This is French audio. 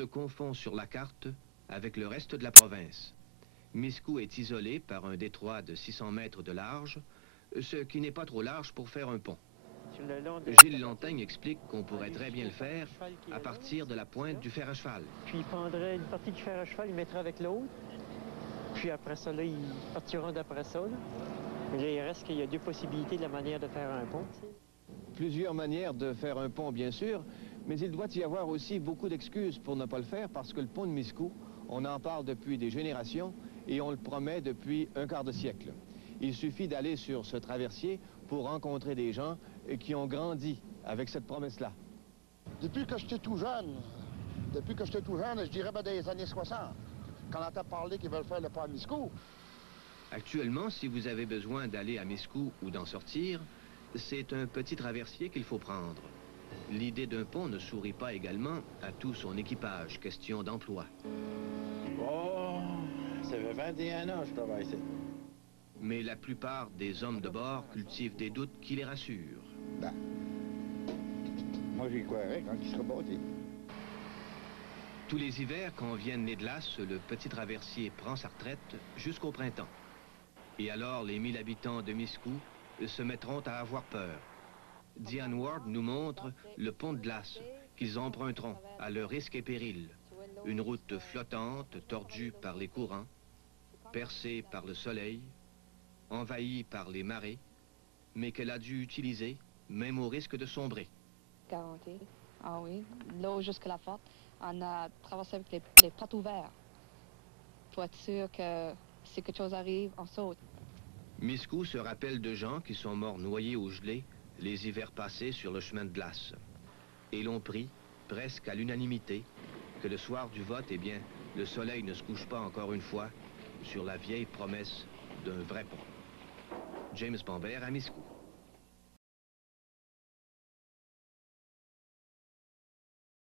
se confond sur la carte avec le reste de la province. Miscou est isolé par un détroit de 600 mètres de large, ce qui n'est pas trop large pour faire un pont. Gilles Lontagne explique qu'on pourrait très bien le faire à partir de la pointe du fer à cheval. Puis il prendrait une partie du fer à cheval, il mettrait avec l'autre. Puis après ça, là, ils partiront d'après ça. Là. Mais là, il reste qu'il y a deux possibilités de la manière de faire un pont. Plusieurs manières de faire un pont, bien sûr, mais il doit y avoir aussi beaucoup d'excuses pour ne pas le faire, parce que le pont de Miscou, on en parle depuis des générations et on le promet depuis un quart de siècle. Il suffit d'aller sur ce traversier pour rencontrer des gens qui ont grandi avec cette promesse-là. Depuis que j'étais tout jeune, je dirais ben, des années 60, quand on entend parler qu'ils veulent faire le pont à Miscou. Actuellement, si vous avez besoin d'aller à Miscou ou d'en sortir, c'est un petit traversier qu'il faut prendre. L'idée d'un pont ne sourit pas également à tout son équipage, question d'emploi. Oh, ça fait 21 ans que je travaille ici. Mais la plupart des hommes de bord cultivent des doutes qui les rassurent. Ben, moi j'y croirais quand il sera bâti. Tous les hivers, quand viennent les glaces, le petit traversier prend sa retraite jusqu'au printemps. Et alors, les 1000 habitants de Miscou se mettront à avoir peur. Diane Ward nous montre le pont de glace qu'ils emprunteront à leur risque et péril. Une route flottante, tordue par les courants, percée par le soleil, envahie par les marées, mais qu'elle a dû utiliser, même au risque de sombrer. Garanti. Ah oui, l'eau jusqu'à la porte. On a traversé avec les portes ouvertes pour être sûr que si quelque chose arrive, on saute. Miscou se rappelle de gens qui sont morts noyés ou gelés les hivers passés sur le chemin de glace. Et l'on prie, presque à l'unanimité, que le soir du vote, eh bien, le soleil ne se couche pas encore une fois sur la vieille promesse d'un vrai pont. James Bambert à Miscou.